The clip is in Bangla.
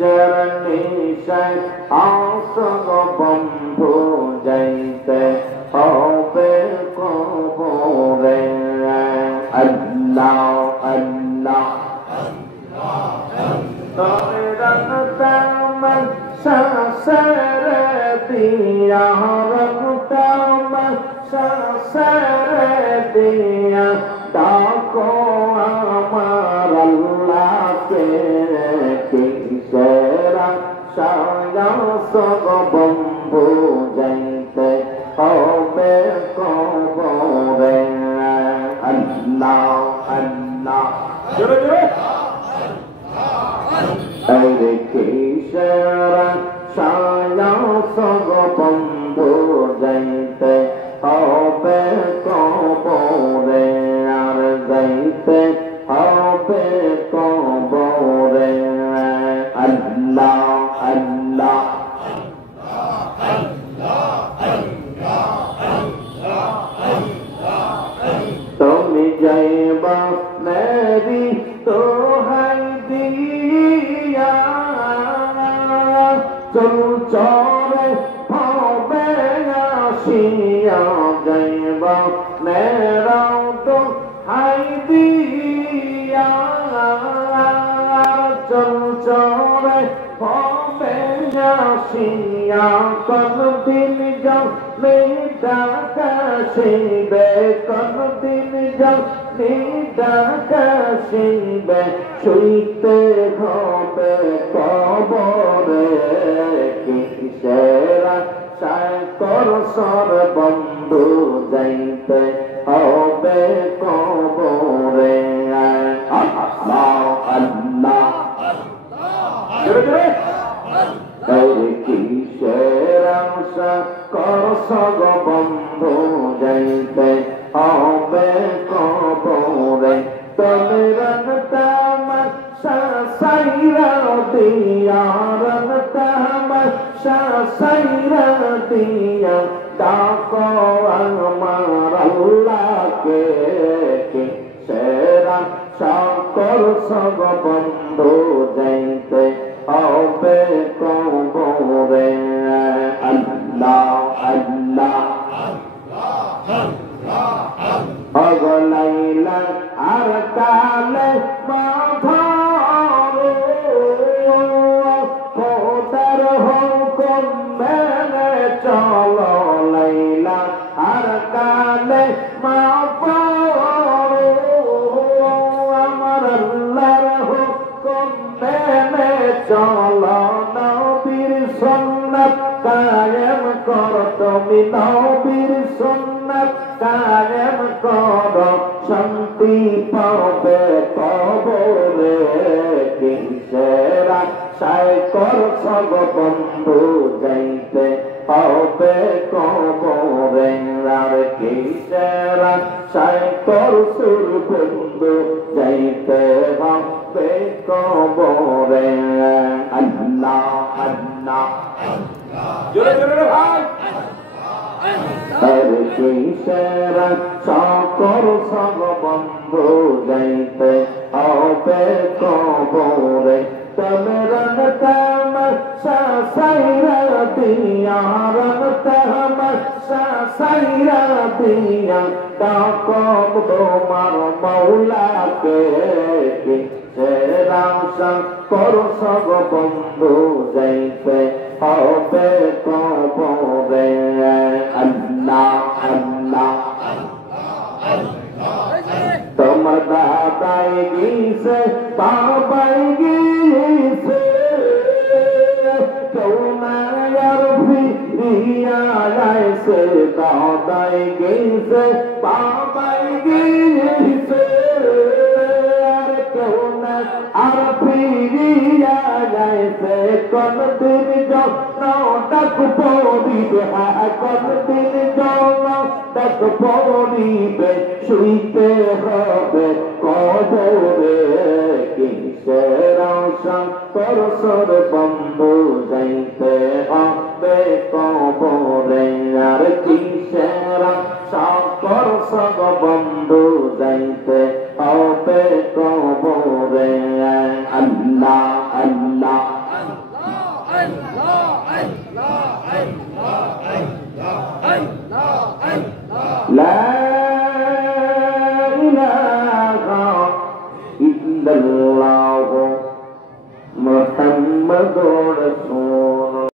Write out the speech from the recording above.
কিসের নিশায় আসগ বন্ধু যাইতে হবে কবরে আল্লাহ আল্লাহ তোরে রক্তম সাসর দিয়া রক্তম সাসর দিয়া ডাকো আমার আল্লাহকে কিসের সায়াসগ বন্ধু যাইতে হবে কবরে আল্লাহ আল্লাহ জোরে জোরে আরে কিসের সায়াসগ বন্ধু যাইতে হবে কবরে আর যাইতে হবে কবরে আল্লাহ আল্লাহ তুমি যাইবা মেরি দোহাই দিয়া চল চরে হবে আসিয়া যাইবা মেরাও তো হাই দিয়া চল চরে হবে আসিয়া কোনদিন যাবে ডাকাশিবে কোনদিন যাবে ডাকাশিবে শুইতে হবে কবরে কিসের সাকর সর বন্ধু যাইতে হবে কবরে আল্লাহ আল্লাহ কিসের সাকর বন্ধু যাইতে হবে কবরে তবে রক্তম সাইরা দিয়া রক্তম সাইরা দিয়া ডাকো আমার আল্লাহকে কিসেরা সকল সব বন্ধু যাইতে হবে কবরে আল্লাহ আল্লাহ অগলাইলা আর কালে মাধরে খোদার হুকুম মেনে চলো লাইলা আর কালে মাধরে আমার আল্লাহর হুকুম মেনে চলো নবীর সুন্নাত কায়েম করো তুমি নবীর সুন্নাত কায়েম করো শান্তি পাবে কবরে কিসের আশায় করছো বন্ধু যাইতে হবে কবরে আর কিসের আশায় করছো বন্ধু যাইতে হবে কবরে আল্লাহ আল্লাহ জোরে জোরে ভাই আর কিসের সকর সব বন্ধু যাইতে হবে কবরে তবে রক্তম সাইরা দিয়া রক্তম সাইরা দিয়া ডাকো তোমার মৌলাকে কিসের সকর সব বন্ধু যাইতে হবে কবরে আল্লাহ আল্লাহ তোমার দাদাই গিয়েছে বাবাই গিয়েছে কেউ না আর ফিরিয়া যাইছে দাদাই গিয়েছে বাবাই গিয়েছে আর কেউ না আর ফিরিয়া যাইছে কোনদিন যত্ন ডাক পড়িবে কোনদিন যত্ন ডাক পড়িবে শুইতে হবে কবরে কিসের সকর সর বন্ধু যাইতে হবে কবরে আর কিসের সকর সব বন্ধু যাইতে হবে কবরে আল্লাহ আল্লাহ মুহাম্মাদুর রাসূল